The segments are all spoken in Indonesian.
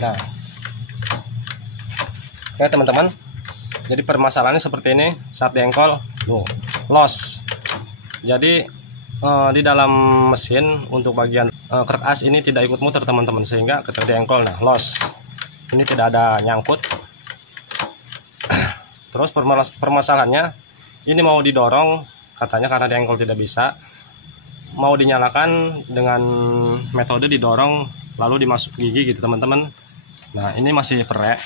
Nah, oke teman-teman, jadi permasalahannya seperti ini. Saat diengkol, los. Jadi di dalam mesin untuk bagian kertas as ini tidak ikut muter teman-teman, sehingga ketika diengkol, nah los. Ini tidak ada nyangkut. Terus permasalahannya, ini mau didorong, katanya karena diengkol tidak bisa. Mau dinyalakan dengan metode didorong lalu dimasuk gigi gitu teman-teman. Nah, ini masih perek.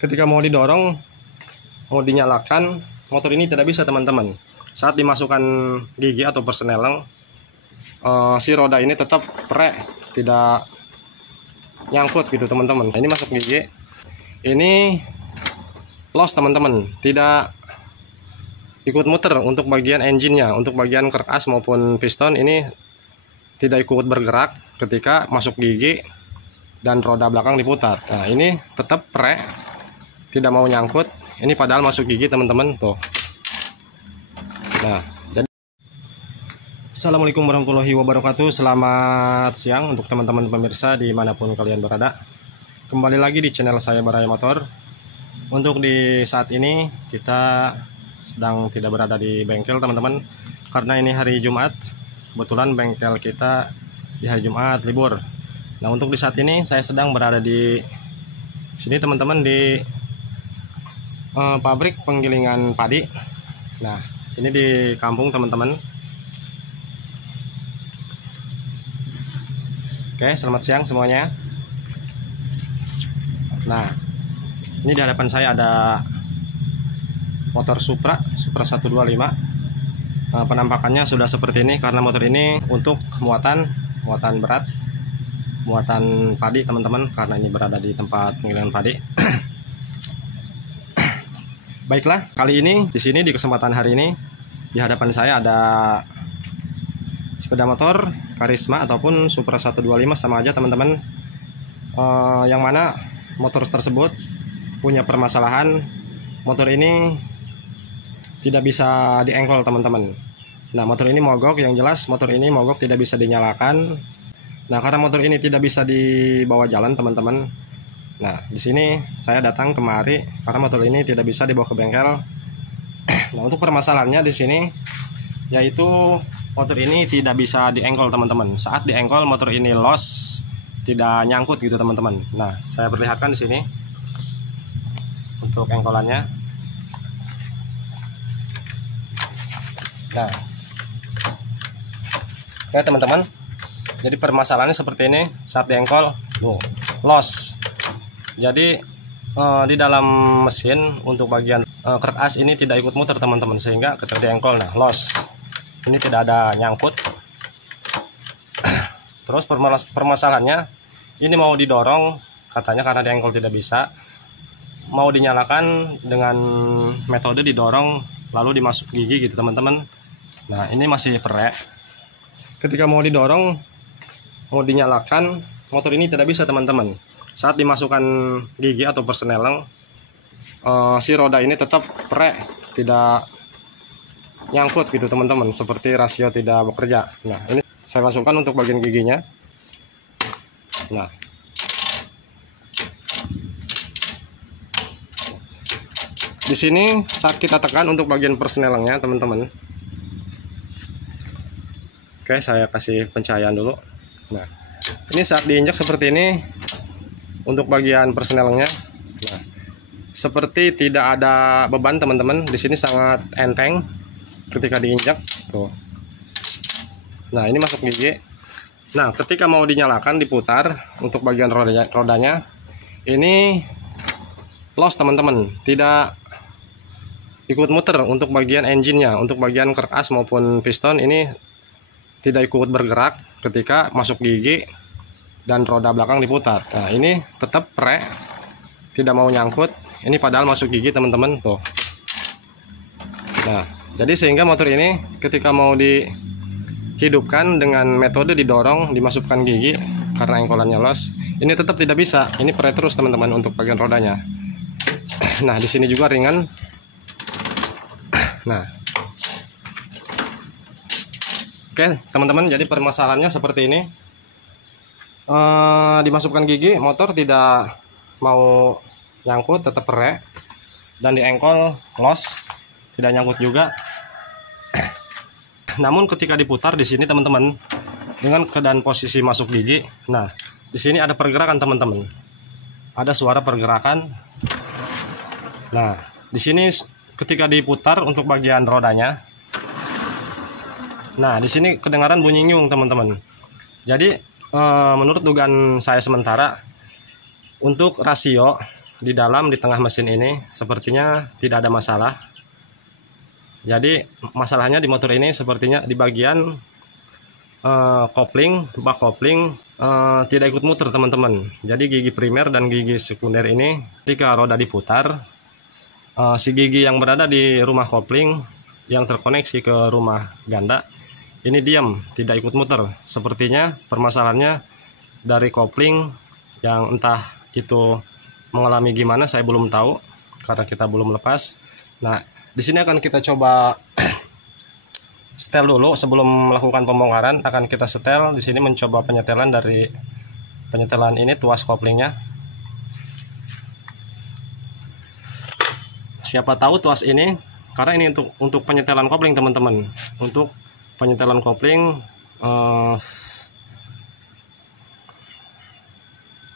Ketika mau didorong, mau dinyalakan, motor ini tidak bisa teman-teman. Saat dimasukkan gigi atau persneling, si roda ini tetap perek, tidak nyangkut gitu teman-teman. Nah, ini masuk gigi, ini los teman-teman, tidak ikut muter untuk bagian engine-nya. Untuk bagian kertas maupun piston ini tidak ikut bergerak ketika masuk gigi dan roda belakang diputar. Nah, ini tetap pre, tidak mau nyangkut. Ini padahal masuk gigi teman-teman tuh. Nah, jadi Assalamualaikum warahmatullahi wabarakatuh. Selamat siang untuk teman-teman pemirsa dimanapun kalian berada. Kembali lagi di channel saya Baraya Motor. Untuk di saat ini kita sedang tidak berada di bengkel teman-teman, karena ini hari Jumat. Kebetulan bengkel kita di hari Jumat libur. Nah, untuk di saat ini saya sedang berada di sini teman-teman, di pabrik penggilingan padi. Nah, ini di kampung teman-teman. Oke, selamat siang semuanya. Nah, ini di hadapan saya ada motor Supra 125. Penampakannya sudah seperti ini karena motor ini untuk muatan berat, muatan padi teman-teman, karena ini berada di tempat penggilingan padi. Baiklah, kali ini di sini di kesempatan hari ini di hadapan saya ada sepeda motor Karisma ataupun Supra 125, sama aja teman-teman. Yang mana motor tersebut punya permasalahan, motor ini tidak bisa diengkol teman-teman. Nah, motor ini mogok, yang jelas motor ini mogok, tidak bisa dinyalakan. Nah, karena motor ini tidak bisa dibawa jalan teman-teman. Nah, di sini saya datang kemari karena motor ini tidak bisa dibawa ke bengkel. Nah, untuk permasalahannya di sini yaitu motor ini tidak bisa diengkol teman-teman. Saat diengkol motor ini los, tidak nyangkut gitu teman-teman. Nah, saya perlihatkan di sini untuk engkolannya. Nah, oke teman-teman, jadi permasalahannya seperti ini. Saat diengkol, los. Jadi di dalam mesin untuk bagian kertas as ini tidak ikut muter teman-teman, sehingga ketika diengkol, nah los. Ini tidak ada nyangkut. Terus permasalahannya, ini mau didorong, katanya karena diengkol tidak bisa. Mau dinyalakan dengan metode didorong lalu dimasuk gigi gitu teman-teman. Nah, ini masih perek. Ketika mau didorong, mau dinyalakan, motor ini tidak bisa teman-teman. Saat dimasukkan gigi atau persneling, si roda ini tetap perek, tidak nyangkut gitu teman-teman, seperti rasio tidak bekerja. Nah, ini saya masukkan untuk bagian giginya. Nah, di sini saat kita tekan untuk bagian persnelingnya teman-teman. Oke, saya kasih pencahayaan dulu. Nah, ini saat diinjak seperti ini untuk bagian persnelingnya. Nah, seperti tidak ada beban teman-teman. Di sini sangat enteng ketika diinjak. Tuh. Nah, ini masuk gigi. Nah, ketika mau dinyalakan, diputar untuk bagian rodanya, ini los teman-teman, tidak ikut muter untuk bagian engine-nya. Untuk bagian kertas maupun piston ini tidak ikut bergerak ketika masuk gigi dan roda belakang diputar. Nah, ini tetap pre, tidak mau nyangkut. Ini padahal masuk gigi teman-teman tuh. Nah, jadi sehingga motor ini ketika mau dihidupkan dengan metode didorong, dimasukkan gigi karena engkolannya los, ini tetap tidak bisa. Ini pre terus teman-teman untuk bagian rodanya. Nah, di sini juga ringan. Nah, oke teman-teman, jadi permasalahannya seperti ini. dimasukkan gigi, motor tidak mau nyangkut, tetap pere, dan di engkol los, tidak nyangkut juga. Namun ketika diputar di sini teman-teman, dengan keadaan posisi masuk gigi, nah di sini ada pergerakan teman-teman, ada suara pergerakan. Nah di sini ketika diputar untuk bagian rodanya, nah di sini kedengaran bunyi nyung teman-teman. Jadi menurut dugaan saya sementara, untuk rasio di dalam di tengah mesin ini sepertinya tidak ada masalah. Jadi masalahnya di motor ini sepertinya di bagian kopling, bak kopling tidak ikut muter teman-teman. Jadi gigi primer dan gigi sekunder ini ketika roda diputar, si gigi yang berada di rumah kopling yang terkoneksi ke rumah ganda ini diam, tidak ikut muter. Sepertinya permasalahannya dari kopling yang entah itu mengalami gimana, saya belum tahu karena kita belum lepas. Nah di sini akan kita coba setel dulu sebelum melakukan pembongkaran. Akan kita setel di sini, mencoba penyetelan dari penyetelan ini, tuas koplingnya. Siapa tahu tuas ini, karena ini untuk penyetelan kopling teman-teman. Untuk penyetelan kopling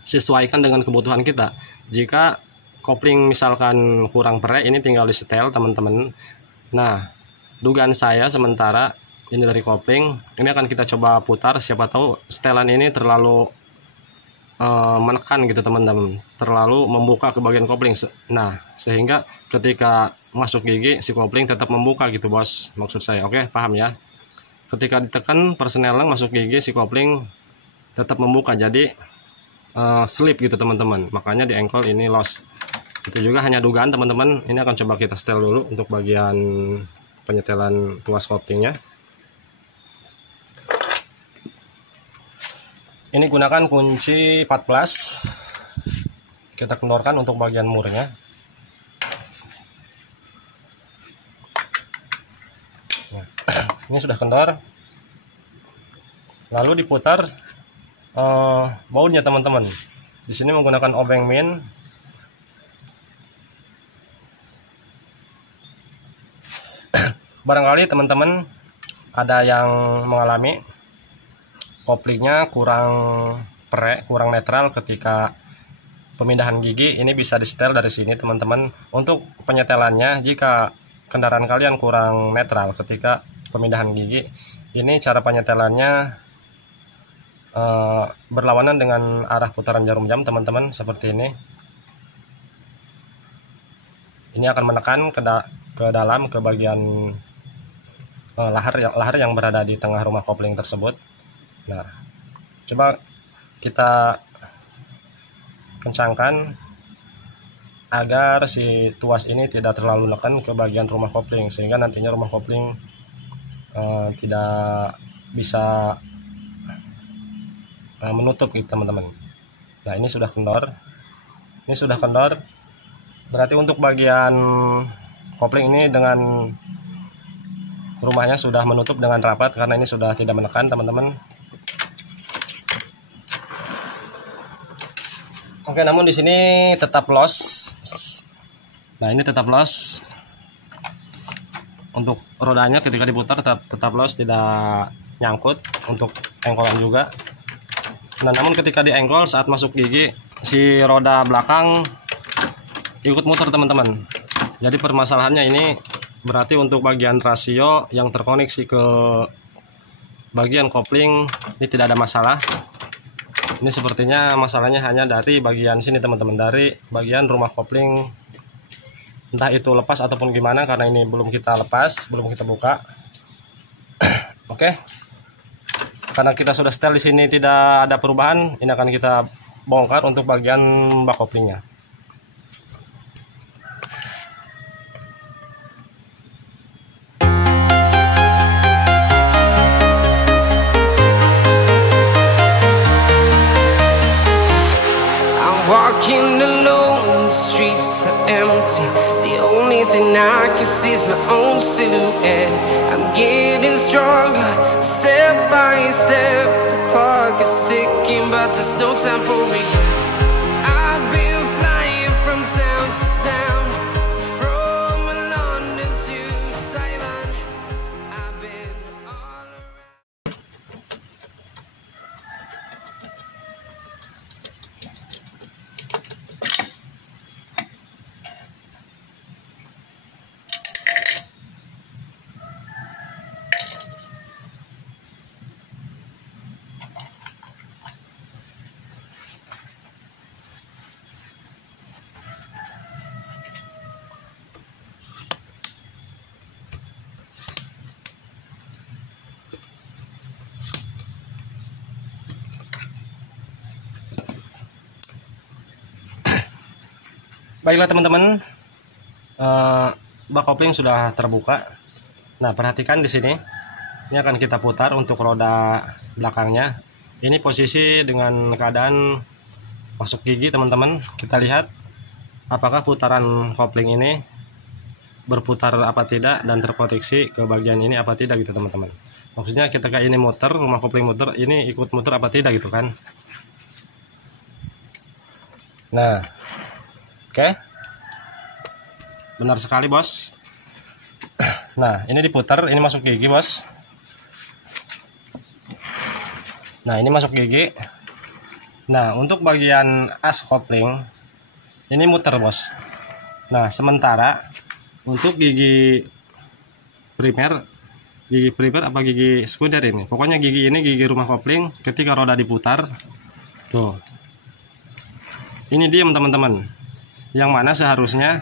sesuaikan dengan kebutuhan kita. Jika kopling misalkan kurang pere, ini tinggal disetel teman-teman. Nah dugaan saya sementara ini dari kopling, ini akan kita coba putar. Siapa tahu setelan ini terlalu menekan gitu teman-teman, terlalu membuka ke bagian kopling. Nah sehingga ketika masuk gigi si kopling tetap membuka gitu bos, maksud saya. Oke, paham ya? Ketika ditekan persneling masuk gigi si kopling tetap membuka, jadi slip gitu teman-teman, makanya di engkol ini loss. Itu juga hanya dugaan teman-teman. Ini akan coba kita setel dulu untuk bagian penyetelan tuas koplingnya. Ini gunakan kunci 14. Kita kendorkan untuk bagian murnya. Nah, ini sudah kendor. Lalu diputar bautnya teman-teman. Di sini menggunakan obeng min. Barangkali teman-teman ada yang mengalami koplingnya kurang pere, kurang netral ketika pemindahan gigi. Ini bisa disetel dari sini teman-teman. Untuk penyetelannya, jika kendaraan kalian kurang netral ketika pemindahan gigi, ini cara penyetelannya berlawanan dengan arah putaran jarum jam teman-teman, seperti ini. Ini akan menekan ke dalam, ke bagian lahar yang berada di tengah rumah kopling tersebut. Nah coba kita kencangkan agar si tuas ini tidak terlalu menekan ke bagian rumah kopling, sehingga nantinya rumah kopling tidak bisa menutup gitu teman-teman. Nah ini sudah kendor, berarti untuk bagian kopling ini dengan rumahnya sudah menutup dengan rapat, karena ini sudah tidak menekan teman-teman. Oke, namun di sini tetap loss. Nah ini tetap loss. Untuk rodanya ketika diputar tetap loss, tidak nyangkut. Untuk engkolan juga. Nah namun ketika di engkol saat masuk gigi, si roda belakang ikut muter teman-teman. Jadi permasalahannya ini berarti untuk bagian rasio yang terkoneksi ke bagian kopling ini tidak ada masalah. Ini sepertinya masalahnya hanya dari bagian sini teman-teman, dari bagian rumah kopling. Entah itu lepas ataupun gimana, karena ini belum kita lepas, belum kita buka. Oke. Karena kita sudah setel di sini tidak ada perubahan, ini akan kita bongkar untuk bagian bak koplingnya. Walking alone, the streets are empty. The only thing I can see is my own silhouette. I'm getting stronger, step by step. The clock is ticking, but there's no time for regrets. I've been flying from town to town, from London to Taiwan. I've been all around. Baiklah teman-teman, bak kopling sudah terbuka. Nah, perhatikan di sini. Ini akan kita putar untuk roda belakangnya. Ini posisi dengan keadaan masuk gigi, teman-teman. Kita lihat apakah putaran kopling ini berputar apa tidak dan terkoneksi ke bagian ini apa tidak gitu, teman-teman. Maksudnya ketika ini muter, rumah kopling muter, ini ikut muter apa tidak gitu kan. Nah, oke, benar sekali bos. Nah, ini diputar, ini masuk gigi bos. Nah, ini masuk gigi. Nah, untuk bagian as kopling ini muter bos. Nah, sementara untuk gigi primer apa gigi sekunder ini, pokoknya gigi ini gigi rumah kopling ketika roda diputar tuh, ini diam teman-teman. Yang mana seharusnya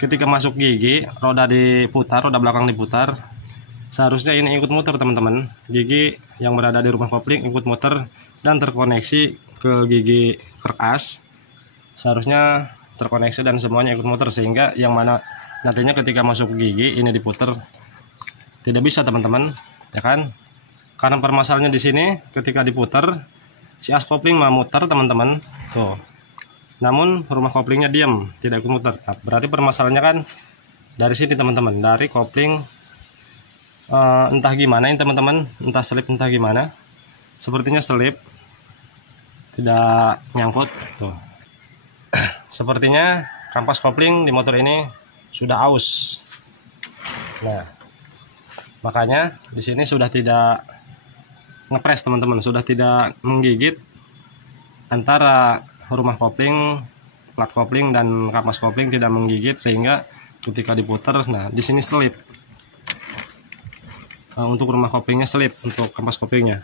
ketika masuk gigi roda diputar, roda belakang diputar, seharusnya ini ikut muter teman-teman. Gigi yang berada di rumah kopling ikut muter dan terkoneksi ke gigi krek as, seharusnya terkoneksi dan semuanya ikut muter, sehingga yang mana nantinya ketika masuk gigi ini diputer tidak bisa teman-teman, ya kan? Karena permasalahannya di sini ketika diputar si as kopling mau muter teman-teman tuh, namun rumah koplingnya diam, tidak ikut muter. Nah, berarti permasalahannya kan dari sini teman-teman, dari kopling entah gimana ini teman-teman, entah selip entah gimana, sepertinya selip tidak nyangkut tuh. Sepertinya kampas kopling di motor ini sudah aus. Nah, makanya di sini sudah tidak ngepres teman-teman, sudah tidak menggigit antara rumah kopling, plat kopling dan kampas kopling tidak menggigit, sehingga ketika diputar, nah di sini selip. Untuk rumah koplingnya selip, untuk kampas koplingnya.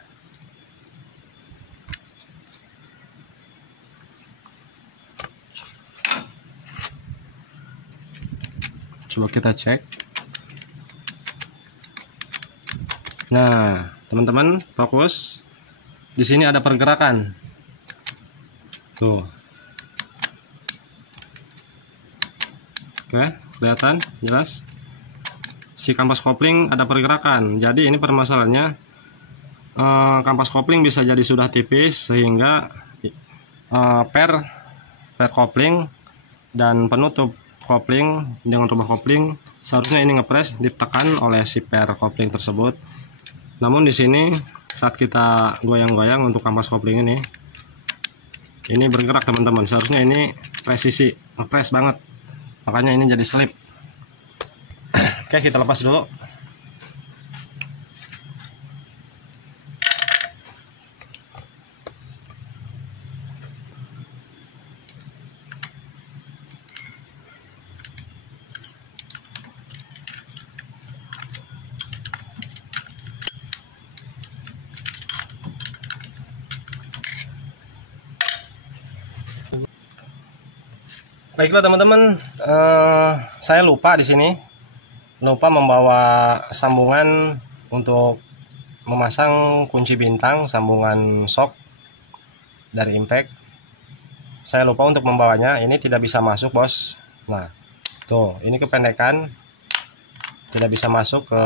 Coba kita cek. Nah, teman-teman, fokus. Di sini ada pergerakan. Tuh. Oke, kelihatan jelas. Si kampas kopling ada pergerakan. Jadi ini permasalahannya, kampas kopling bisa jadi sudah tipis sehingga per kopling dan penutup kopling dengan rumah kopling seharusnya ini ngepres, ditekan oleh si per kopling tersebut. Namun di sini saat kita goyang-goyang untuk kampas kopling ini bergerak teman-teman, seharusnya ini presisi, ngepres banget, makanya ini jadi selip. Oke, kita lepas dulu. Baiklah teman-teman, saya lupa di sini, lupa membawa sambungan untuk memasang kunci bintang, sambungan shock dari impact. Saya lupa untuk membawanya, ini tidak bisa masuk bos. Nah tuh, ini kependekan, tidak bisa masuk ke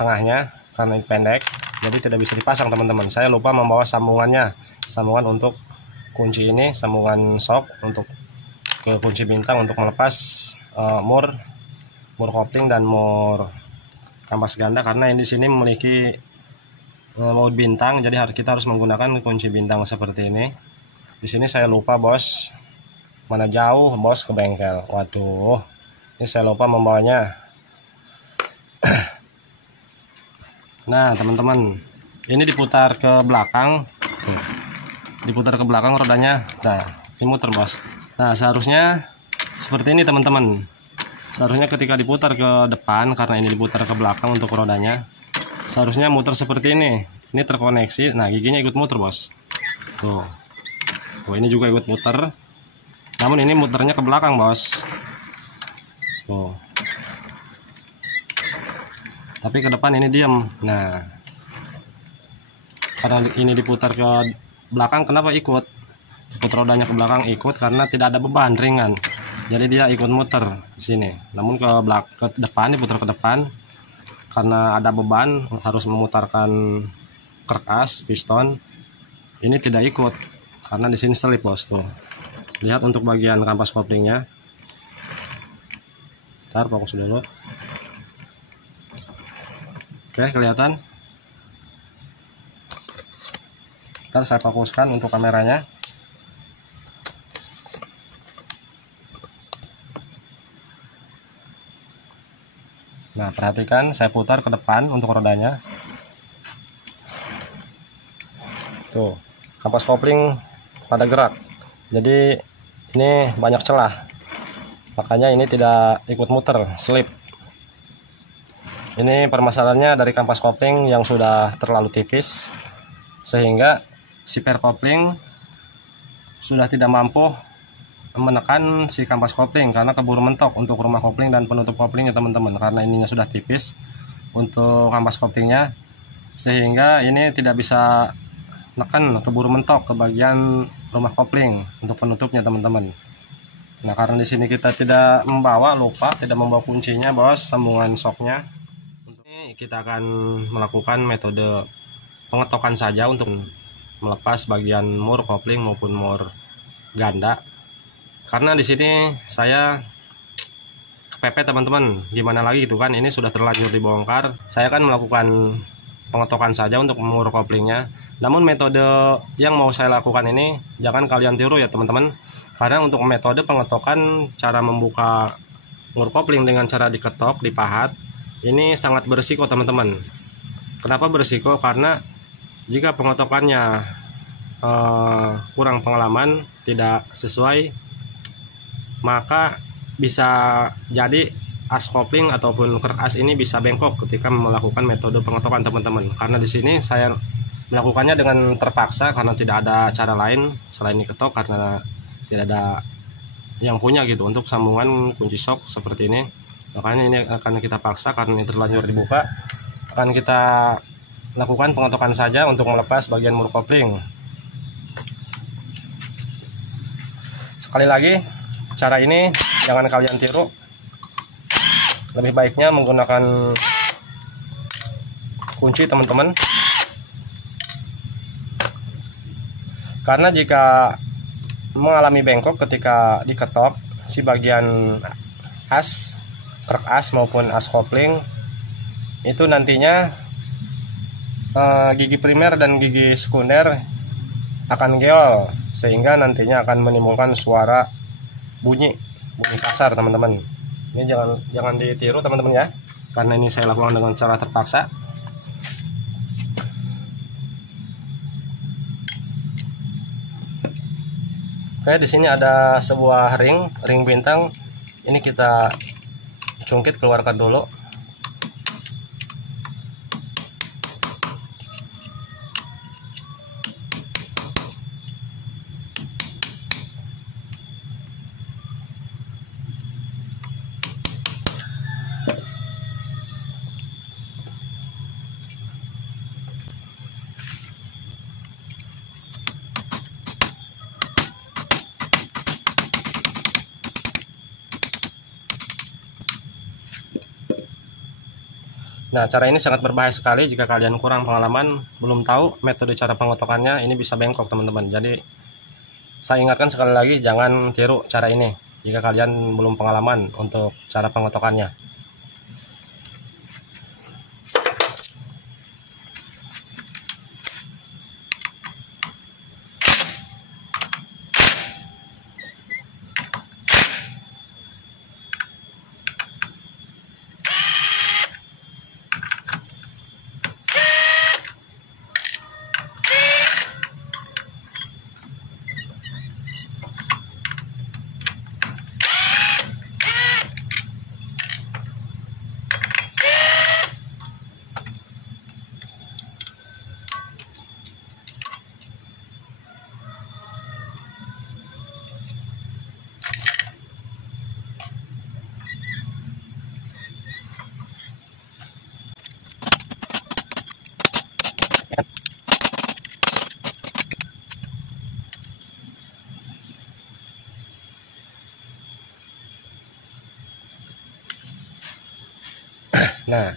tengahnya karena ini pendek, jadi tidak bisa dipasang teman-teman. Saya lupa membawa sambungannya, sambungan untuk kunci ini, sambungan sok untuk ke kunci bintang untuk melepas mur kopling dan mur kampas ganda, karena ini di sini memiliki baut bintang, jadi kita harus menggunakan kunci bintang seperti ini. Di sini saya lupa bos, mana jauh bos ke bengkel. Waduh, ini saya lupa membawanya. Nah teman-teman, ini diputar ke belakang, diputar ke belakang rodanya. Nah ini muter bos. Nah seharusnya seperti ini teman-teman. Seharusnya ketika diputar ke depan, karena ini diputar ke belakang untuk rodanya, seharusnya muter seperti ini. Ini terkoneksi. Nah giginya ikut muter bos. Tuh ini juga ikut muter. Namun ini muternya ke belakang bos. Tuh. Tapi ke depan ini diam. Nah karena ini diputar ke belakang, kenapa ikut? Putar rodanya ke belakang ikut karena tidak ada beban, ringan. Jadi dia ikut muter di sini. Namun ke depan, diputar ke depan karena ada beban, harus memutarkan krek as piston. Ini tidak ikut karena di sini selip bos. Tuh lihat untuk bagian kampas koplingnya. Ntar fokus dulu. Oke, kelihatan. Ntar saya fokuskan untuk kameranya. Nah perhatikan, saya putar ke depan untuk rodanya. Tuh kampas kopling pada gerak, jadi ini banyak celah, makanya ini tidak ikut muter, slip. Ini permasalahannya dari kampas kopling yang sudah terlalu tipis, sehingga si per kopling sudah tidak mampu menekan si kampas kopling karena keburu mentok untuk rumah kopling dan penutup koplingnya teman-teman, karena ininya sudah tipis untuk kampas koplingnya, sehingga ini tidak bisa neken, keburu mentok ke bagian rumah kopling untuk penutupnya teman-teman. Nah karena di sini kita tidak lupa tidak membawa kuncinya bos, sambungan soknya. Ini kita akan melakukan metode pengetokan saja untuk melepas bagian mur kopling maupun mur ganda. Karena di sini saya kepepet teman-teman, gimana lagi gitu kan, ini sudah terlanjur dibongkar. Saya akan melakukan pengetokan saja untuk mur koplingnya. Namun metode yang mau saya lakukan ini jangan kalian tiru ya teman-teman, karena untuk metode pengetokan cara membuka mur kopling dengan cara diketok, dipahat, ini sangat berisiko teman-teman. Kenapa berisiko? Karena jika pengetokannya kurang pengalaman, tidak sesuai, maka bisa jadi as kopling ataupun krek as ini bisa bengkok ketika melakukan metode pengetokan teman-teman. Karena di sini saya melakukannya dengan terpaksa karena tidak ada cara lain selain diketok, karena tidak ada yang punya gitu untuk sambungan kunci sok seperti ini. Makanya ini akan kita paksa karena ini terlanjur dibuka. Akan kita lakukan pengetokan saja untuk melepas bagian mur kopling. Sekali lagi, cara ini jangan kalian tiru. Lebih baiknya menggunakan kunci teman-teman. Karena jika mengalami bengkok ketika diketok, si bagian as, krek as maupun as kopling itu nantinya gigi primer dan gigi sekunder akan geol, sehingga nantinya akan menimbulkan suara bunyi kasar teman-teman. Ini jangan ditiru teman-teman ya, karena ini saya lakukan dengan cara terpaksa. Oke, di sini ada sebuah ring bintang. Ini kita cungkit, keluarkan dulu. Nah, cara ini sangat berbahaya sekali jika kalian kurang pengalaman, belum tahu metode cara pengotokannya, ini bisa bengkok teman-teman. Jadi Saya ingatkan sekali lagi, jangan tiru cara ini jika kalian belum pengalaman untuk cara pengotokannya. Nah,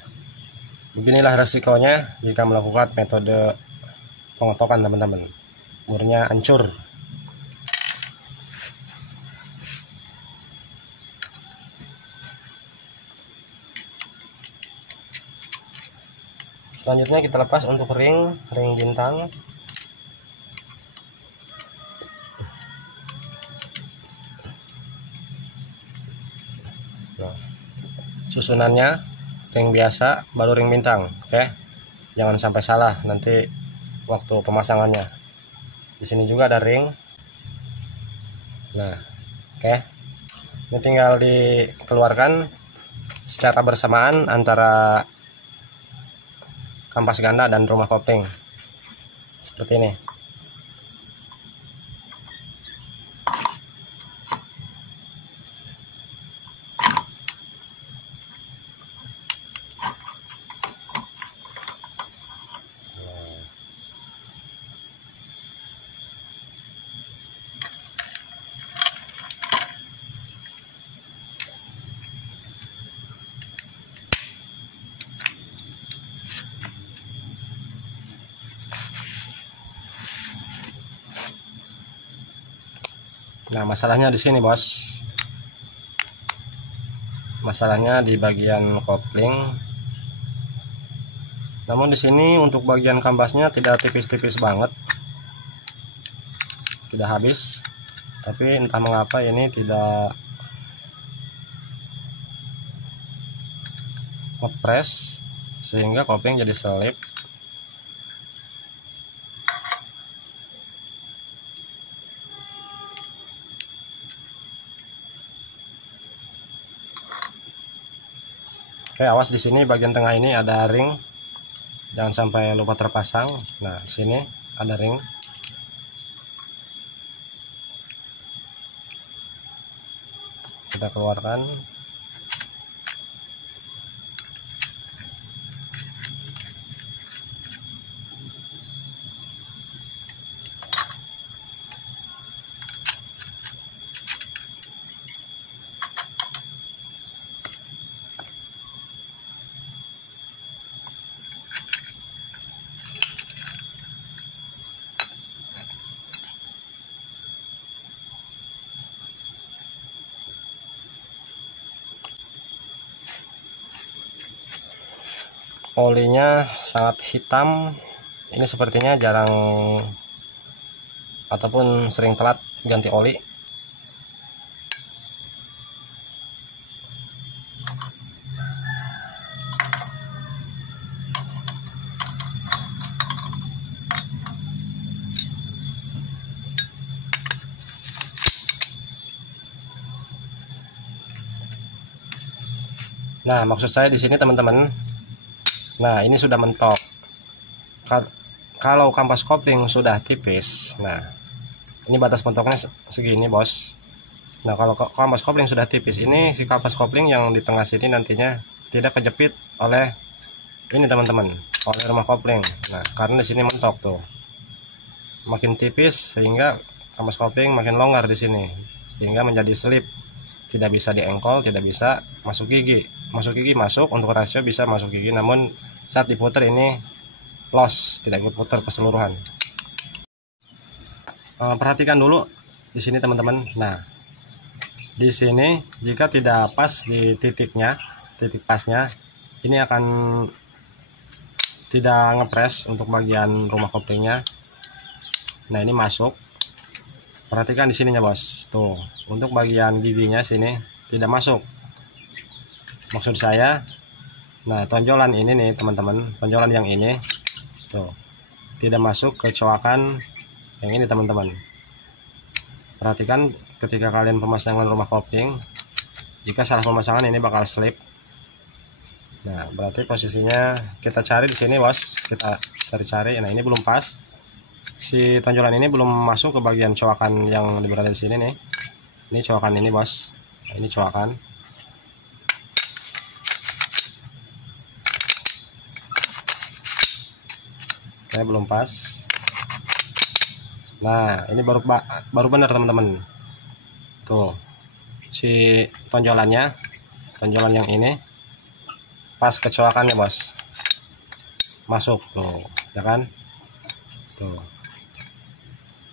beginilah resikonya jika melakukan metode pengotokan, teman-teman. Murnya hancur. Selanjutnya kita lepas untuk ring bintang. Nah, susunannya ring biasa baru ring bintang, oke? Jangan sampai salah nanti waktu pemasangannya. Di sini juga ada ring. Nah, oke. Ini tinggal dikeluarkan secara bersamaan antara kampas ganda dan rumah kopling. Seperti ini. Nah, masalahnya di sini, bos. Masalahnya di bagian kopling. Namun di sini untuk bagian kampasnya tidak tipis-tipis banget. Tidak habis. Tapi entah mengapa ini tidak ngepres sehingga kopling jadi selip. Oke, awas di sini bagian tengah ini ada ring. Jangan sampai lupa terpasang. Nah, sini ada ring. Kita keluarkan. Olinya sangat hitam. Ini sepertinya jarang ataupun sering telat ganti oli. Nah, maksud saya di sini, teman-teman. Nah, ini sudah mentok. Kalau kampas kopling sudah tipis, nah ini batas mentoknya segini, bos. Nah, kalau kampas kopling sudah tipis, ini si kampas kopling yang di tengah sini nantinya tidak kejepit oleh ini, teman-teman, oleh rumah kopling. Nah, karena di sini mentok tuh, makin tipis sehingga kampas kopling makin longgar di sini, sehingga menjadi selip, tidak bisa diengkol, tidak bisa masuk gigi. Masuk gigi masuk untuk rasio bisa masuk gigi, namun saat diputar ini loss, tidak diputar keseluruhan. Perhatikan dulu di sini teman-teman. Nah, di sini jika tidak pas di titiknya, titik pasnya, ini akan tidak ngepres untuk bagian rumah koplingnya. Nah, ini masuk. Perhatikan di sininya, Bos. Tuh, untuk bagian giginya sini tidak masuk. Maksud saya, nah tonjolan ini nih teman-teman, tonjolan yang ini tuh tidak masuk ke coakan yang ini teman-teman. Perhatikan ketika kalian pemasangan rumah kopling, jika salah pemasangan ini bakal slip. Nah, berarti posisinya kita cari di sini, Bos. Kita cari-cari. Nah, ini belum pas. Si tonjolan ini belum masuk ke bagian coakan yang berada di sini nih. Ini coakan ini, Bos. Nah, ini coakan. Saya belum pas. Nah, ini baru benar teman-teman. Tuh, si tonjolan yang ini pas kecoakannya, Bos. Masuk tuh, ya kan? Tuh.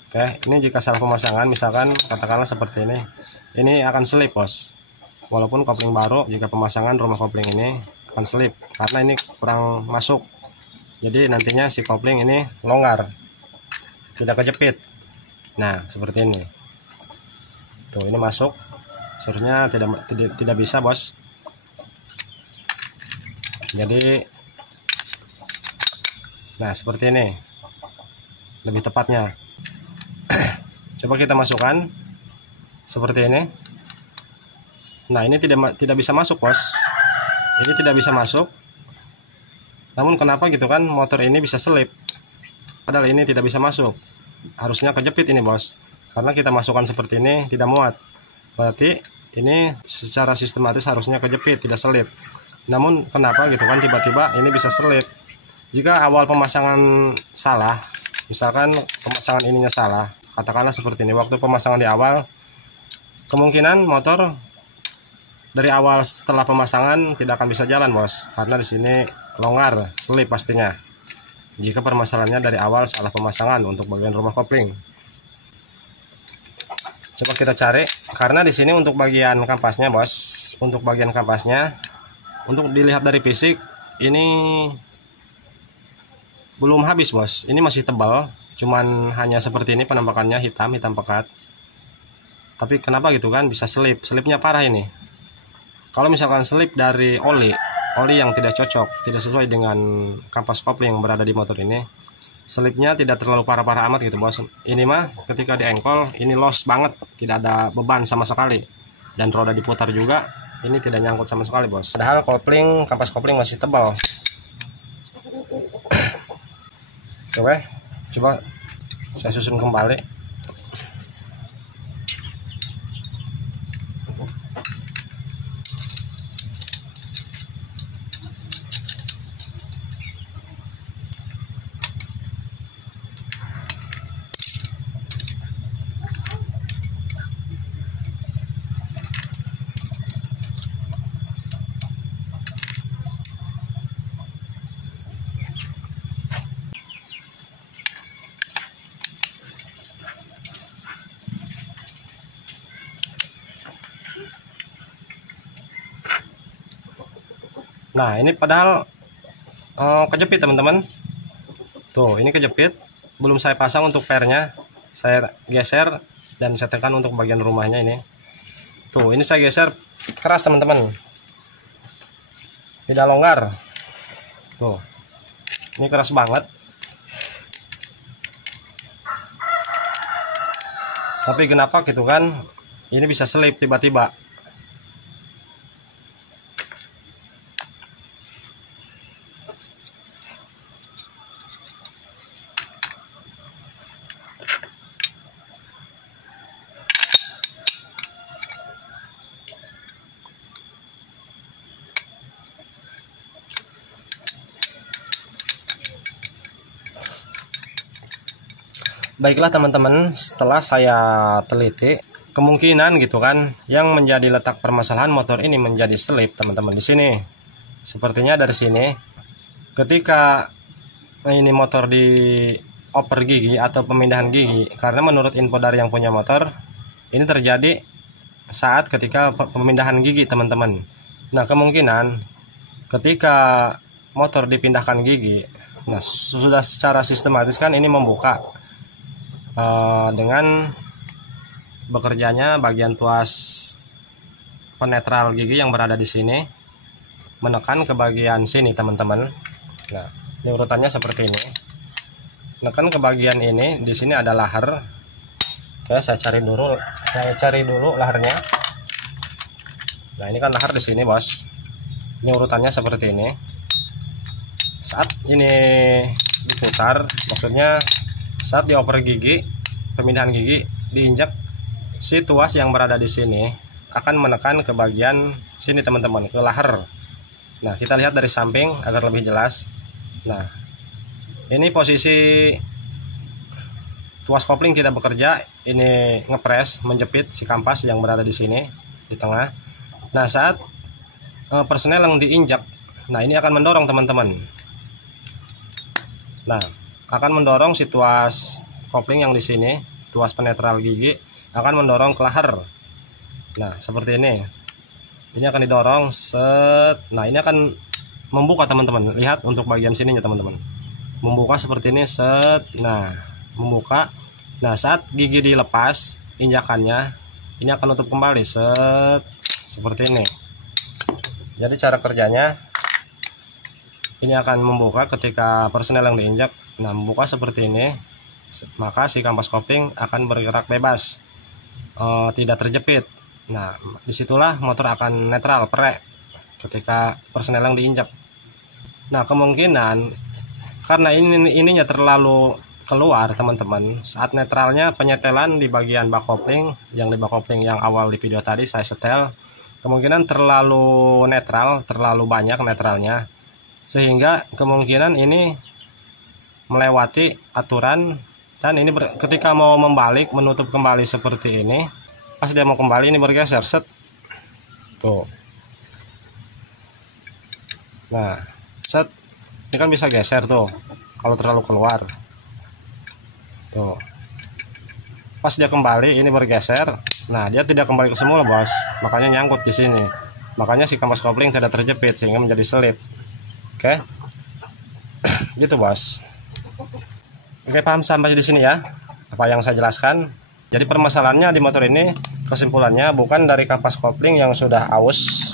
Oke, ini jika salah pemasangan, misalkan katakanlah seperti ini akan selip, Bos. Walaupun kopling baru, jika pemasangan rumah kopling ini akan selip karena ini kurang masuk. Jadi nantinya si kopling ini longgar, tidak kejepit. Nah, seperti ini. Tuh, ini masuk. Seharusnya tidak bisa, Bos. Jadi, nah seperti ini. Lebih tepatnya. Coba kita masukkan seperti ini. Nah, ini tidak bisa masuk, Bos. Ini tidak bisa masuk. Namun kenapa gitu kan motor ini bisa selip, padahal ini tidak bisa masuk. Harusnya kejepit ini, Bos, karena kita masukkan seperti ini tidak muat. Berarti ini secara sistematis harusnya kejepit, tidak selip. Namun kenapa gitu kan tiba-tiba ini bisa selip. Jika awal pemasangan salah, misalkan pemasangan ininya salah, katakanlah seperti ini, waktu pemasangan di awal, kemungkinan motor dari awal setelah pemasangan tidak akan bisa jalan, Bos, karena di sini longgar, selip pastinya. Jika permasalahannya dari awal salah pemasangan untuk bagian rumah kopling. Coba kita cari, karena di sini untuk bagian kampasnya, Bos, untuk bagian kampasnya, untuk dilihat dari fisik ini belum habis, Bos. Ini masih tebal, cuman hanya seperti ini penampakannya, hitam pekat. Tapi kenapa gitu kan bisa selip? Selipnya parah ini. Kalau misalkan selip dari oli yang tidak cocok, tidak sesuai dengan kampas kopling yang berada di motor ini, selipnya tidak terlalu parah-parah amat gitu, Bos. Ini mah ketika diengkol ini los banget, tidak ada beban sama sekali, dan roda diputar juga ini tidak nyangkut sama sekali, Bos. Padahal kopling, kampas kopling masih tebal. Coba saya susun kembali. Nah, ini padahal kejepit, teman-teman. Tuh, ini kejepit. Belum saya pasang untuk pernya. Saya geser dan saya tekan untuk bagian rumahnya ini. Tuh, ini saya geser keras, teman-teman. Tidak longgar. Tuh. Ini keras banget. Tapi kenapa gitu kan? Ini bisa selip tiba-tiba. Baiklah teman-teman, setelah saya teliti, kemungkinan gitu kan yang menjadi letak permasalahan motor ini menjadi selip, teman-teman, di sini. Sepertinya dari sini, ketika ini motor di oper gigi atau pemindahan gigi, karena menurut info dari yang punya motor, Ini terjadi saat ketika pemindahan gigi teman-teman. Nah, kemungkinan ketika motor dipindahkan gigi, nah sudah secara sistematis kan ini membuka dengan bekerjanya bagian tuas penetral gigi yang berada di sini menekan ke bagian sini teman-teman. Nah, ini urutannya seperti ini. Menekan ke bagian ini, di sini ada lahar. Oke, saya cari dulu laharnya. Nah, ini kan lahar di sini, Bos. Ini urutannya seperti ini. Saat ini diputar, maksudnya saat dioper gigi, pemindahan gigi diinjak, si tuas yang berada di sini akan menekan ke bagian sini teman-teman, ke lahar. Nah, kita lihat dari samping agar lebih jelas. Nah, ini posisi tuas kopling tidak bekerja, ini ngepres, menjepit si kampas yang berada di sini di tengah. Nah, saat persnel yang diinjak, nah ini akan mendorong teman-teman. Nah, akan mendorong si tuas kopling yang di sini, tuas penetral gigi akan mendorong ke lahar. Nah, seperti ini. Ini akan didorong set. Nah, ini akan membuka teman-teman. Lihat untuk bagian sininya teman-teman. Membuka seperti ini set. Nah, membuka. Nah, saat gigi dilepas injakannya, ini akan tutup kembali set. Seperti ini. Jadi cara kerjanya ini akan membuka ketika persnel yang diinjak. Nah, membuka seperti ini, maka si kampas kopling akan bergerak bebas, tidak terjepit. Nah, disitulah motor akan netral, pre, ketika persnel yang diinjak. Nah, kemungkinan karena ininya terlalu keluar teman-teman, saat netralnya penyetelan di bagian bak kopling, yang di bak kopling yang awal di video tadi saya setel, kemungkinan terlalu netral, terlalu banyak netralnya, sehingga kemungkinan ini melewati aturan. Dan ini ketika mau membalik, menutup kembali seperti ini, pas dia mau kembali ini bergeser set tuh. Nah, set ini kan bisa geser tuh kalau terlalu keluar tuh. Pas dia kembali ini bergeser. Nah, dia tidak kembali ke semula, Bos, makanya nyangkut di sini, makanya si kampas kopling tidak terjepit sehingga menjadi selip. Oke. Gitu, Bos. Oke, paham sampai di sini ya apa yang saya jelaskan. Jadi permasalahannya di motor ini, kesimpulannya bukan dari kampas kopling yang sudah aus,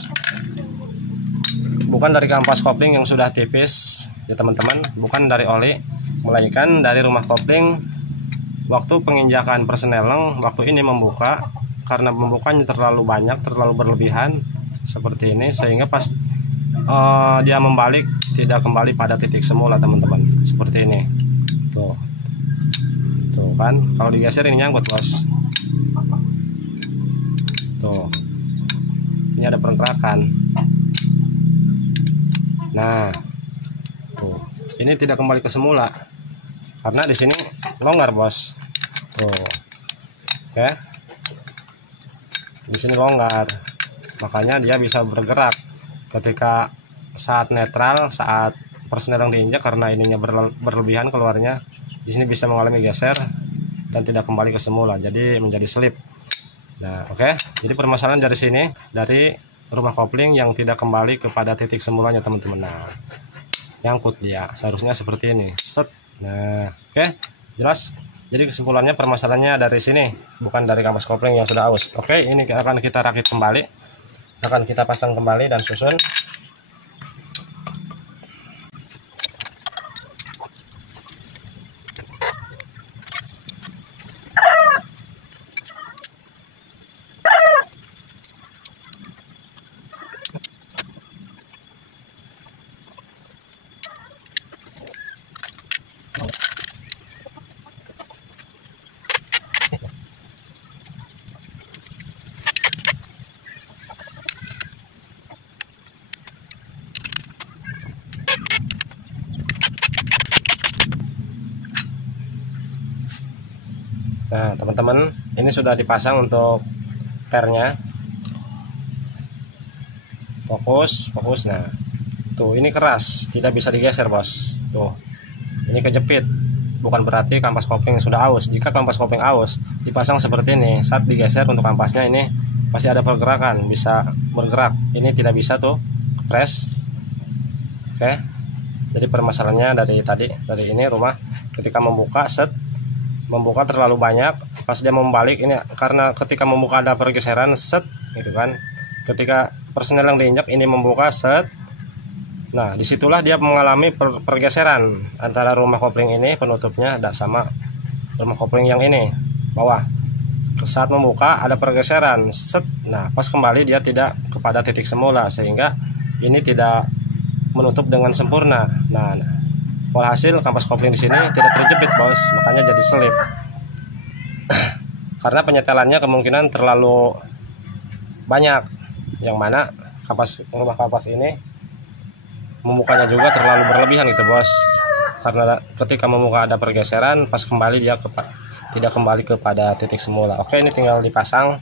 bukan dari kampas kopling yang sudah tipis ya teman-teman, bukan dari oli, melainkan dari rumah kopling waktu penginjakan persneleng waktu ini membuka, karena membukanya terlalu banyak, terlalu berlebihan seperti ini, sehingga pas dia membalik tidak kembali pada titik semula teman-teman, seperti ini tuh kan. Kalau digeser ini nyangkut, Bos, tuh ini ada pergerakan. Nah, tuh ini tidak kembali ke semula karena di sini longgar, Bos, tuh. Oke, di sini longgar, makanya dia bisa bergerak ketika saat netral, saat persnel yang diinjak, karena ininya berlebihan keluarnya, di sini bisa mengalami geser dan tidak kembali ke semula, jadi menjadi slip. Nah, oke. Jadi permasalahan dari sini, dari rumah kopling yang tidak kembali kepada titik semulanya teman-teman. Nah, nyangkut dia, seharusnya seperti ini set. Nah, oke, jelas. Jadi kesimpulannya permasalahannya dari sini, bukan dari kampas kopling yang sudah aus. Oke, ini akan kita rakit kembali, akan kita pasang kembali dan susun. Nah, teman-teman, ini sudah dipasang untuk pernya. Fokus. Nah, tuh ini keras, tidak bisa digeser, Bos. Tuh, ini kejepit. bukan berarti kampas kopling sudah aus. Jika kampas kopling aus, dipasang seperti ini, saat digeser untuk kampasnya ini pasti ada pergerakan, bisa bergerak. Ini tidak bisa tuh kepres. Oke. Jadi permasalahannya dari ini rumah ketika membuka membuka terlalu banyak, pas dia membalik ini karena ketika membuka ada pergeseran gitu kan. Ketika personel yang diinjak ini membuka nah disitulah dia mengalami pergeseran antara rumah kopling ini penutupnya ada sama rumah kopling yang ini bawah. Saat membuka ada pergeseran nah pas kembali dia tidak kepada titik semula sehingga ini tidak menutup dengan sempurna. Nah walhasil kampas kopling di sini tidak terjepit bos, makanya jadi selip. Karena penyetelannya kemungkinan terlalu banyak, yang mana rumah kampas ini membukanya juga terlalu berlebihan gitu bos. Karena ketika membuka ada pergeseran, pas kembali dia tidak kembali kepada titik semula. Oke, ini tinggal dipasang.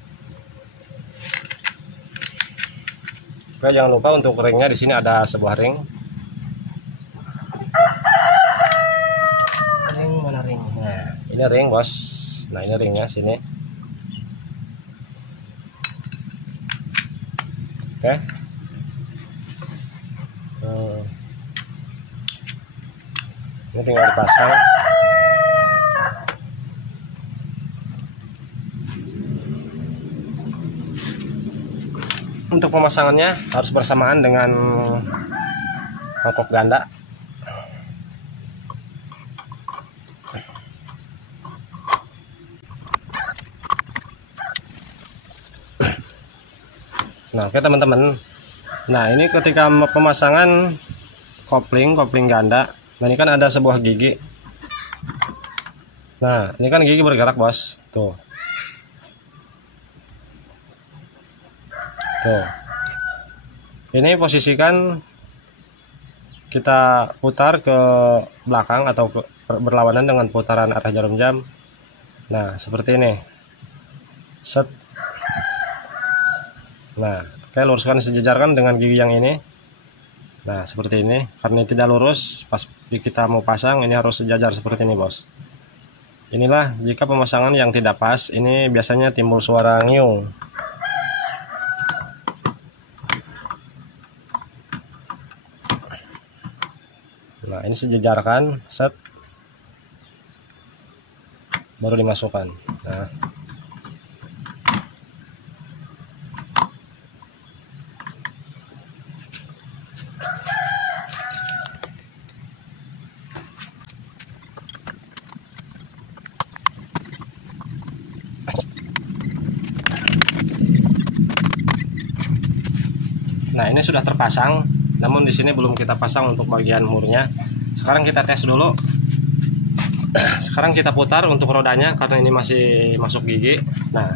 Oke, jangan lupa untuk ringnya di sini ada sebuah ring. Ring mana ring? Nah, ini ring bos. Nah, ini ringnya sini. Oke. Ini tinggal dipasang. Untuk pemasangannya harus bersamaan dengan mangkok ganda. Nah, oke teman-teman. Nah, ini ketika pemasangan kopling ganda. Nah, ini kan ada sebuah gigi. Nah, ini kan gigi bergerak, bos. Tuh. Tuh. Ini posisikan kita putar ke belakang atau berlawanan dengan putaran arah jarum jam. Nah, seperti ini. Nah, oke, luruskan sejajarkan dengan gigi yang ini. Nah, seperti ini. Karena tidak lurus, pas kita mau pasang ini harus sejajar seperti ini, bos. Inilah jika pemasangan yang tidak pas, ini biasanya timbul suara ngiung. Nah, ini sejajarkan, baru dimasukkan. Nah. Nah, ini sudah terpasang, namun di sini belum kita pasang untuk bagian murnya. Sekarang kita tes dulu. Sekarang kita putar untuk rodanya karena ini masih masuk gigi. Nah,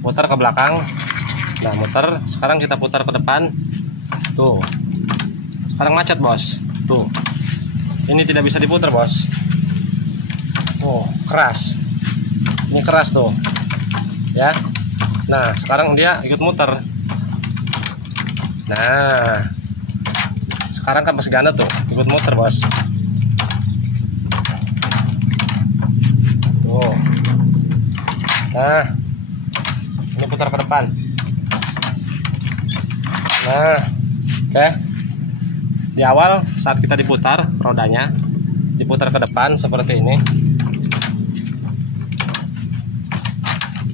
putar ke belakang. Nah, muter. Sekarang kita putar ke depan. Tuh. Sekarang macet, bos. Tuh. Ini tidak bisa diputar, bos. Oh, keras. Ini keras tuh. Ya. Nah, sekarang dia ikut muter. Nah, sekarang kan pas ganda tuh ikut muter, bos. Tuh. Nah, ini putar ke depan. Nah, oke. Di awal saat kita diputar rodanya, diputar ke depan seperti ini.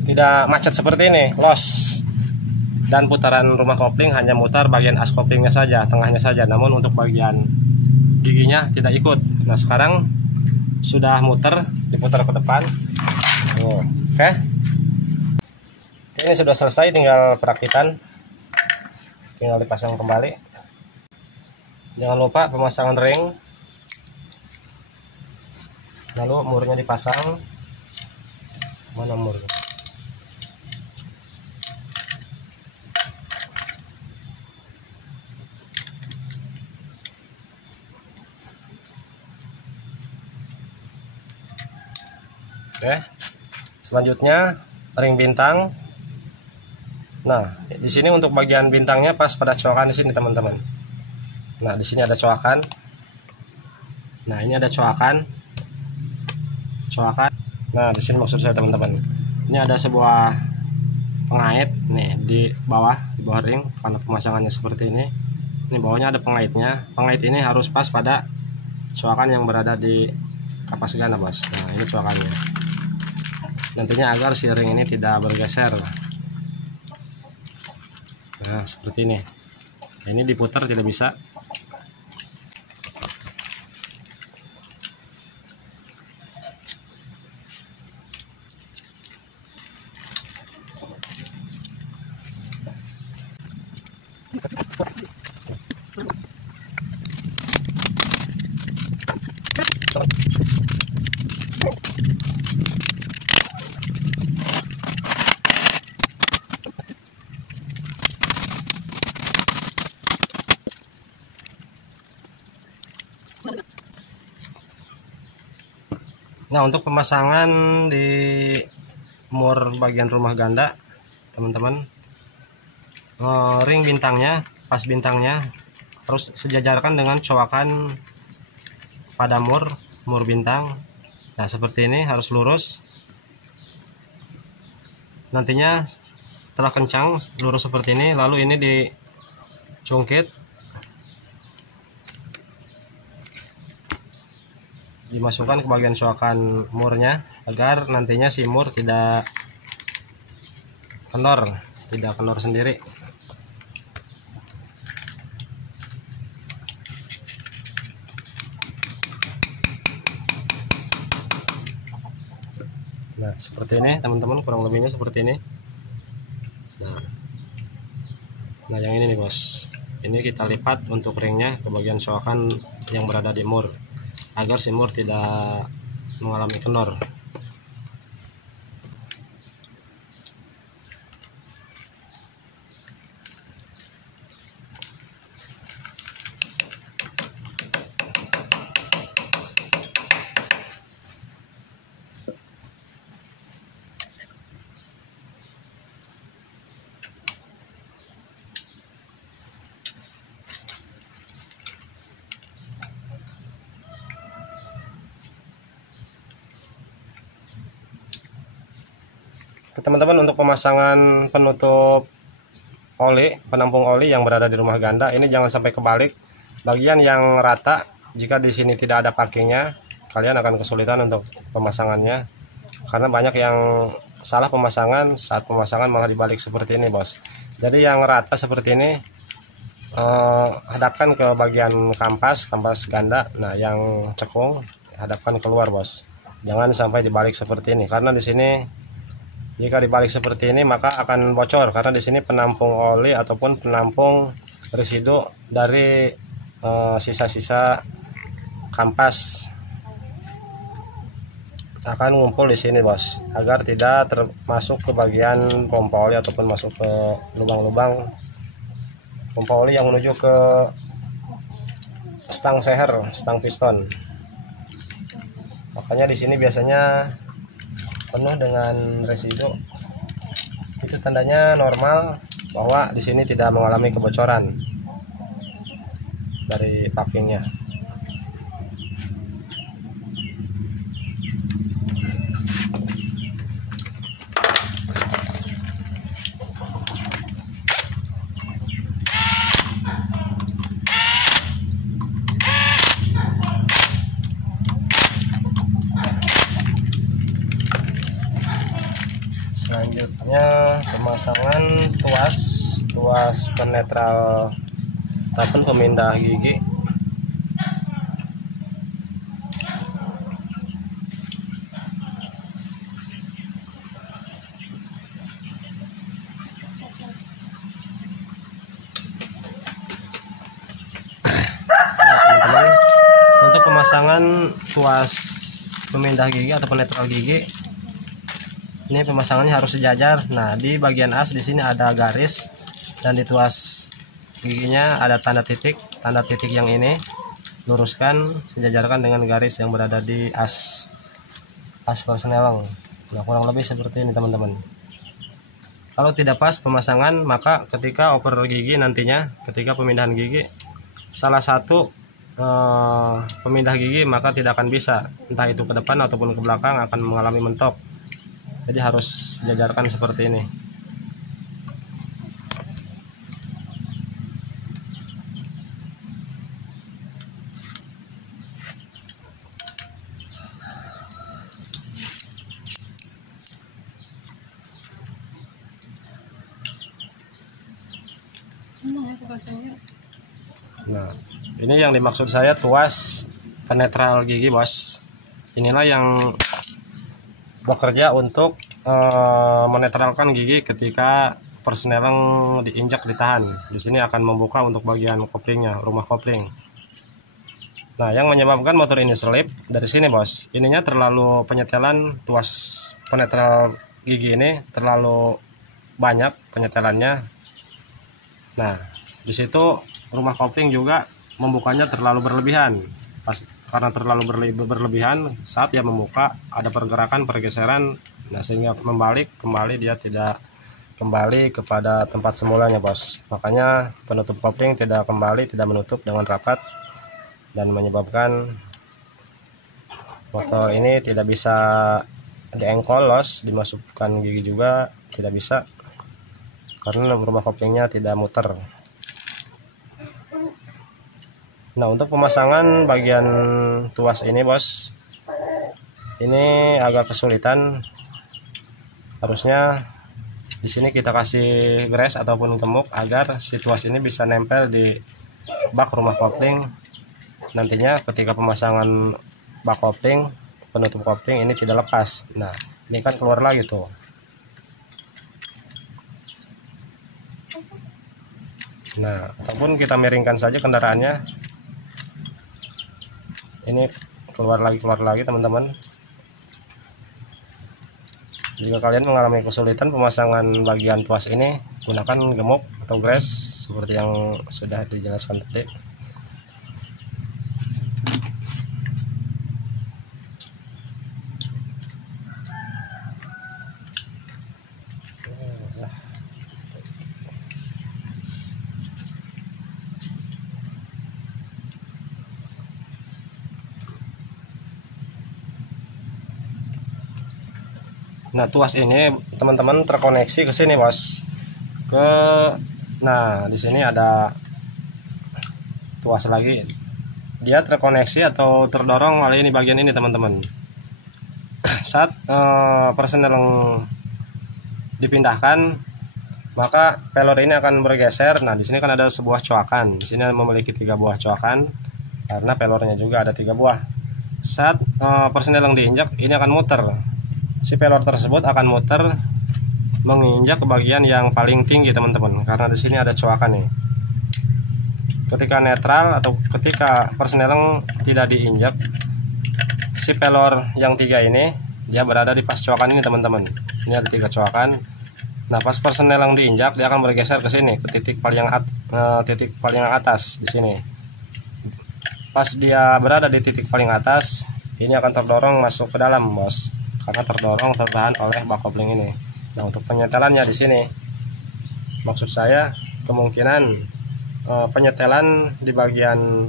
Tidak macet seperti ini, los. Dan putaran rumah kopling hanya mutar bagian as koplingnya saja, tengahnya saja, namun untuk bagian giginya tidak ikut. Nah, sekarang sudah muter, diputar ke depan. Oke. Ini sudah selesai, tinggal perakitan, tinggal dipasang kembali. Jangan lupa pemasangan ring, lalu murnya dipasang. Mana murnya? Oke, selanjutnya ring bintang. Nah, di sini untuk bagian bintangnya pas pada coakan di sini, teman-teman. Nah, di sini ada coakan. Nah, ini ada coakan. coakan. Nah, di sini maksud saya teman-teman, ini ada sebuah pengait nih di bawah ring karena pemasangannya seperti ini. Ini bawahnya ada pengaitnya. Pengait ini harus pas pada coakan yang berada di kapas ganda, bos. Nah, ini coakannya. Nantinya agar si ring ini tidak bergeser. Nah, seperti ini. Nah, ini diputar tidak bisa. Nah, untuk pemasangan di mur bagian rumah ganda teman-teman, ring bintangnya, pas bintangnya harus sejajarkan dengan coakan pada mur bintang. Nah, seperti ini harus lurus. Nantinya setelah kencang lurus seperti ini, lalu ini dicungkit, dimasukkan ke bagian coakan murnya agar nantinya si mur tidak kendor sendiri. Nah, seperti ini teman-teman, kurang lebihnya seperti ini. Nah, yang ini nih, bos, ini kita lipat untuk ringnya ke bagian coakan yang berada di mur agar si mur tidak mengalami kendor. Teman-teman, untuk pemasangan penutup oli, penampung oli yang berada di rumah ganda ini jangan sampai kebalik. Bagian yang rata, jika di sini tidak ada packingnya, kalian akan kesulitan untuk pemasangannya karena banyak yang salah pemasangan, saat pemasangan malah dibalik seperti ini, bos. Jadi yang rata seperti ini, hadapkan ke bagian kampas ganda. Nah, yang cekung hadapkan keluar, bos. Jangan sampai dibalik seperti ini karena di sini jika dibalik seperti ini maka akan bocor karena di sini penampung oli ataupun penampung residu dari sisa-sisa kampas akan ngumpul di sini, bos, agar tidak termasuk ke bagian pompa oli ataupun masuk ke lubang-lubang pompa oli yang menuju ke stang seher, stang piston. Makanya di sini biasanya penuh dengan residu. Itu tandanya normal bahwa di sini tidak mengalami kebocoran dari packingnya. Selanjutnya pemasangan tuas penetral ataupun pemindah gigi. Teman-teman, untuk pemasangan tuas pemindah gigi atau penetral gigi, ini pemasangannya harus sejajar. Nah, di bagian as di sini ada garis dan di tuas giginya ada tanda titik. Tanda titik yang ini luruskan, sejajarkan dengan garis yang berada di as persneling. Nah, kurang lebih seperti ini, teman-teman. Kalau tidak pas pemasangan, maka ketika oper gigi nantinya, ketika pemindahan gigi, salah satu pemindah gigi, maka tidak akan bisa, entah itu ke depan ataupun ke belakang akan mengalami mentok. Jadi harus jajarkan seperti ini. Nah, ini yang dimaksud saya tuas penetral gigi, bos. Inilah yang bekerja untuk menetralkan gigi ketika persneleng diinjak, ditahan. Di sini akan membuka untuk bagian koplingnya, rumah kopling. Nah, yang menyebabkan motor ini selip dari sini, bos. Ininya terlalu penyetelan tuas penetral gigi ini terlalu banyak penyetelannya. Nah, di situ rumah kopling juga membukanya terlalu berlebihan. Karena terlalu berlebihan, saat dia membuka ada pergerakan, pergeseran, nah sehingga kembali dia tidak kembali kepada tempat semulanya, bos. Makanya penutup kopling tidak menutup dengan rapat, dan menyebabkan motor ini tidak bisa diengkol, los, dimasukkan gigi juga tidak bisa karena rumah koplingnya tidak muter. Nah, untuk pemasangan bagian tuas ini, bos, ini agak kesulitan. Harusnya di sini kita kasih gres ataupun gemuk agar si tuas ini bisa nempel di bak rumah kopling. Nantinya ketika pemasangan bak kopling, penutup kopling ini tidak lepas. Nah, ini kan keluar lagi tuh. Nah, ataupun kita miringkan saja kendaraannya. Ini keluar lagi teman-teman. Jika kalian mengalami kesulitan pemasangan bagian tuas ini, gunakan gemuk atau gres seperti yang sudah dijelaskan tadi. Nah, tuas ini teman-teman terkoneksi ke sini, bos. Nah, di sini ada tuas lagi. Dia terkoneksi atau terdorong oleh ini bagian ini, teman-teman. Saat persneleng dipindahkan, maka pelor ini akan bergeser. Nah, di sini kan ada sebuah coakan. Di sini memiliki 3 buah coakan karena pelornya juga ada 3 buah. Saat persneleng diinjak, ini akan muter. Si pelor tersebut akan muter menginjak ke bagian yang paling tinggi, teman-teman, karena di sini ada coakan nih. Ketika netral atau ketika persneleng tidak diinjak, si pelor yang 3 ini dia berada di pas coakan ini, teman-teman. Ini ada 3 coakan. Nah, pas persneleng diinjak, dia akan bergeser ke sini ke titik paling atas di sini. Pas dia berada di titik paling atas, ini akan terdorong masuk ke dalam, bos, karena tertahan oleh bak kopling ini. Nah, untuk penyetelannya di sini, maksud saya kemungkinan penyetelan di bagian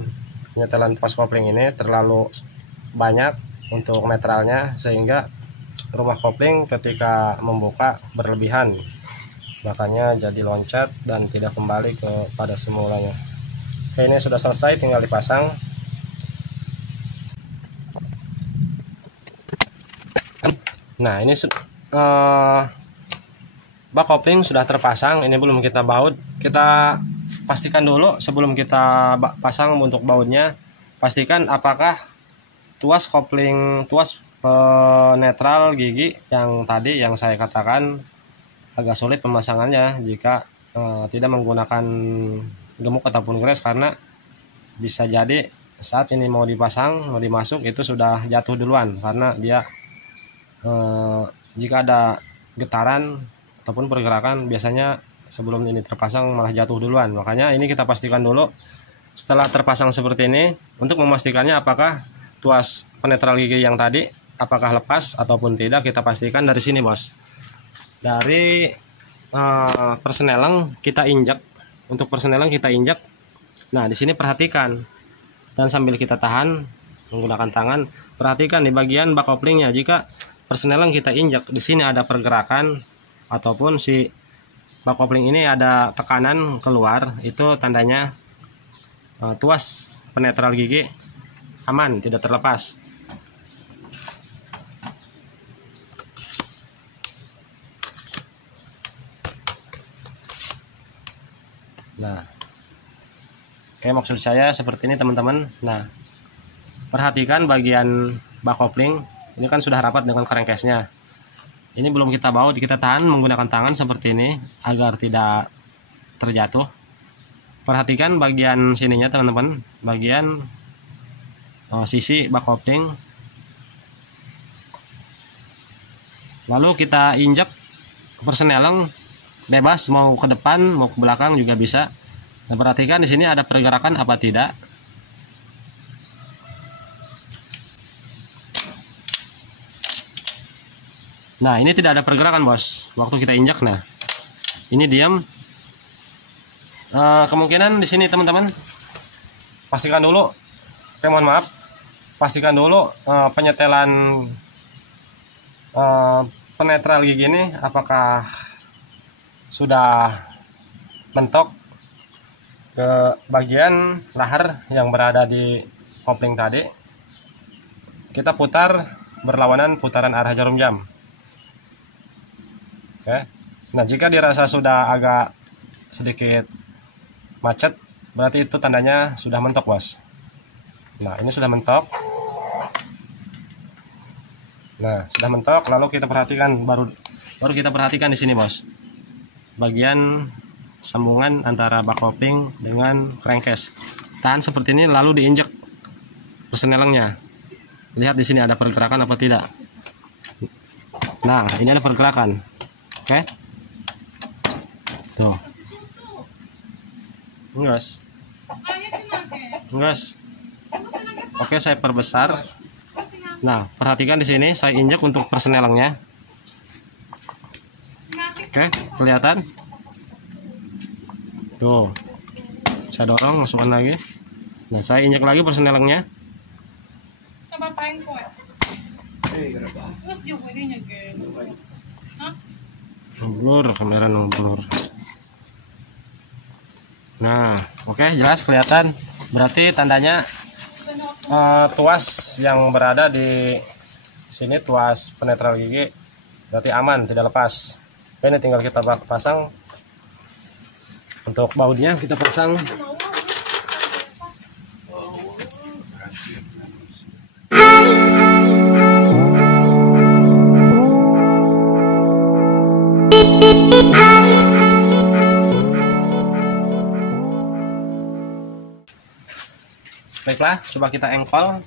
penyetelan tuas kopling ini terlalu banyak untuk netralnya, sehingga rumah kopling ketika membuka berlebihan, makanya jadi loncat dan tidak kembali kepada semulanya. Oke, ini sudah selesai, tinggal dipasang. Nah, ini bak kopling sudah terpasang. Ini belum kita baut. Kita pastikan dulu sebelum kita pasang untuk bautnya, pastikan apakah tuas kopling, tuas penetral gigi yang tadi yang saya katakan agak sulit pemasangannya jika tidak menggunakan gemuk ataupun gres, karena bisa jadi saat ini mau dipasang, mau dimasuk, itu sudah jatuh duluan karena dia jika ada getaran ataupun pergerakan, biasanya sebelum ini terpasang malah jatuh duluan. Makanya ini kita pastikan dulu setelah terpasang seperti ini, untuk memastikannya apakah tuas penetral gigi yang tadi apakah lepas ataupun tidak, kita pastikan dari sini, bos. Dari persneleng kita injak. Untuk persneleng kita injak. Nah, di sini perhatikan Dan sambil kita tahan menggunakan tangan, perhatikan di bagian bak koplingnya. Jika persneling kita injak, di sini ada pergerakan ataupun si bak kopling ini ada tekanan keluar, itu tandanya tuas penetral gigi aman, tidak terlepas. Nah, kayak maksud saya seperti ini teman-teman. Nah, perhatikan bagian bak kopling ini kan sudah rapat dengan crankcase-nya. Ini belum kita baut, kita tahan menggunakan tangan seperti ini agar tidak terjatuh. Perhatikan bagian sininya teman-teman, bagian sisi bak kopling. Lalu kita injak persneling bebas, mau ke depan mau ke belakang juga bisa. Nah, perhatikan di sini ada pergerakan apa tidak. Nah, ini tidak ada pergerakan bos waktu kita injak. Nah, ini diam. Kemungkinan di sini teman-teman pastikan dulu, mohon maaf, pastikan dulu penyetelan penetral gigi ini apakah sudah mentok ke bagian lahar yang berada di kopling tadi. Kita putar berlawanan putaran arah jarum jam. Oke. Nah, jika dirasa sudah agak sedikit macet, berarti itu tandanya sudah mentok bos. Nah, ini sudah mentok. Nah, sudah mentok. Lalu kita perhatikan, baru kita perhatikan di sini bos, bagian sambungan antara bak kopling dengan crankcase. Tahan seperti ini, lalu diinjak persnelingnya. Lihat di sini ada pergerakan apa tidak. Nah, ini ada pergerakan. Oke. Tuh. Enggak. Oke, saya perbesar. Nah, perhatikan di sini saya injak untuk persnelingnya. Oke, kelihatan? Tuh. Saya dorong, masukkan lagi. Nah, saya injak lagi persnelingnya. Blur, kamera blur. Nah, oke, jelas kelihatan. Berarti tandanya tuas yang berada di sini, tuas penetral gigi, berarti aman, tidak lepas. Ini tinggal kita pasang. Untuk bautnya kita pasang. Baiklah, coba kita engkol.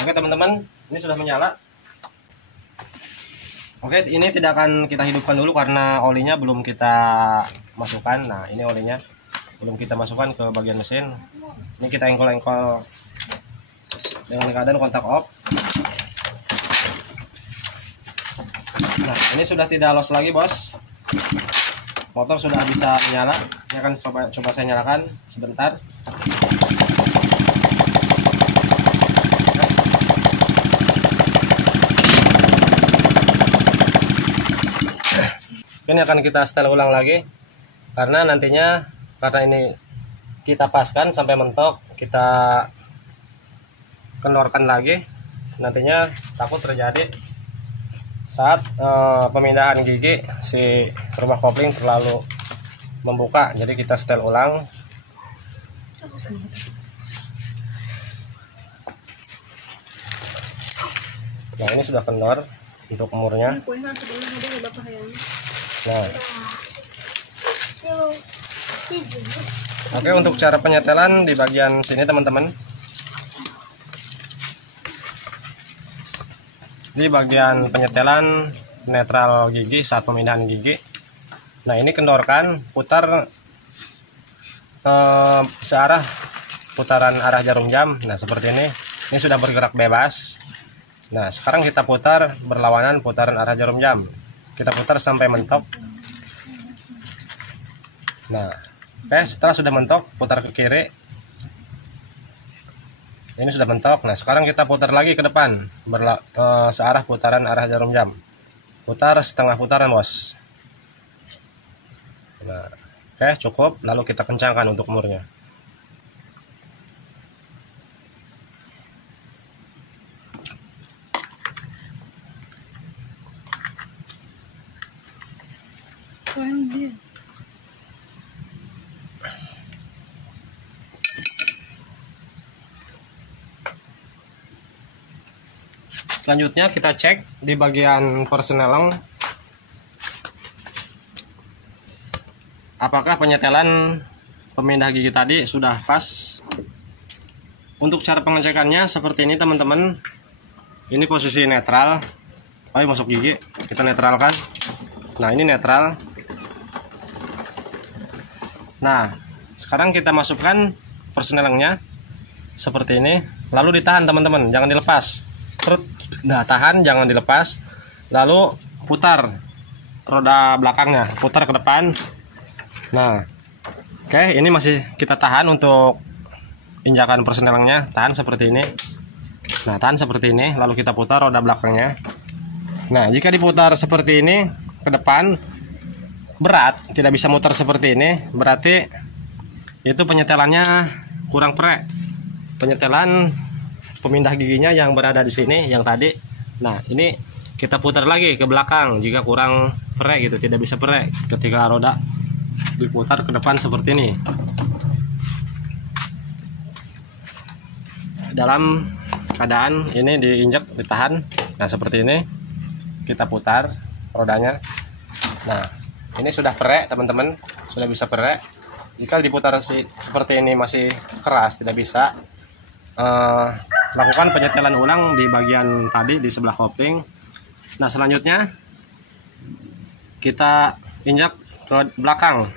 Oke teman-teman, ini sudah menyala. Oke, ini tidak akan kita hidupkan dulu karena olinya belum kita masukkan. Nah, ini olinya belum kita masukkan ke bagian mesin. Ini kita engkol-engkol dengan keadaan kontak off. Nah, ini sudah tidak los lagi bos. Motor sudah bisa menyala. Ini akan coba saya nyalakan sebentar. Ini akan kita setel ulang lagi karena nantinya, karena ini kita paskan sampai mentok, kita kendorkan lagi, nantinya takut terjadi saat pemindahan gigi si rumah kopling terlalu membuka. Jadi kita setel ulang. Nah, ini sudah kendor untuk umurnya. Nah, oke, untuk cara penyetelan di bagian sini teman-teman, di bagian penyetelan netral gigi saat pemindahan gigi. Nah, ini kendorkan, putar searah, putaran arah jarum jam. Nah, seperti ini sudah bergerak bebas. Nah, sekarang kita putar berlawanan putaran arah jarum jam. Kita putar sampai mentok. Nah, oke, setelah sudah mentok, putar ke kiri. Ini sudah mentok. Nah, sekarang kita putar lagi ke depan, searah putaran arah jarum jam. Putar setengah putaran, bos. Nah, oke, cukup. Lalu kita kencangkan untuk murnya. Selanjutnya kita cek di bagian persneling apakah penyetelan pemindah gigi tadi sudah pas. Untuk cara pengecekannya seperti ini teman-teman. Ini posisi netral. Ayo masuk gigi, kita netralkan. Nah, ini netral. Nah, sekarang kita masukkan persnelingnya seperti ini, lalu ditahan teman-teman, jangan dilepas. Nah, tahan, jangan dilepas. Lalu putar roda belakangnya, putar ke depan. Nah, oke, ini masih kita tahan untuk injakan persnelingnya, tahan seperti ini. Nah, tahan seperti ini, lalu kita putar roda belakangnya. Nah, jika diputar seperti ini ke depan berat, tidak bisa muter seperti ini, berarti itu penyetelannya kurang prek. Penyetelan pemindah giginya yang berada di sini, yang tadi. Nah, ini kita putar lagi ke belakang jika kurang prek gitu, tidak bisa prek ketika roda diputar ke depan seperti ini. Dalam keadaan ini diinjak, ditahan. Nah, seperti ini kita putar rodanya. Nah, ini sudah prek teman-teman, sudah bisa prek. Jika diputar seperti ini masih keras, tidak bisa, lakukan penyetelan ulang di bagian tadi di sebelah kopling. Nah, selanjutnya kita injak ke belakang,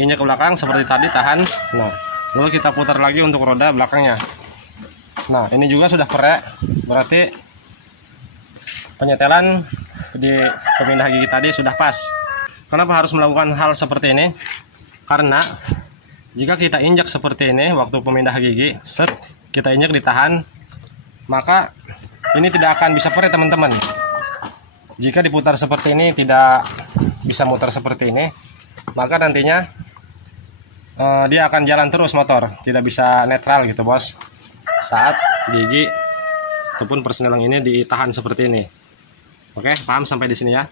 injak ke belakang seperti tadi, tahan. Nah, lalu kita putar lagi untuk roda belakangnya. Nah, ini juga sudah prek, berarti penyetelan di pemindah gigi tadi sudah pas. Kenapa harus melakukan hal seperti ini? Karena jika kita injak seperti ini waktu pemindah gigi, set, kita injak ditahan, maka ini tidak akan bisa prek teman-teman. Jika diputar seperti ini tidak bisa muter seperti ini, maka nantinya dia akan jalan terus motor, tidak bisa netral gitu bos. Saat gigi ataupun persneling ini ditahan seperti ini. Oke, paham sampai di sini ya?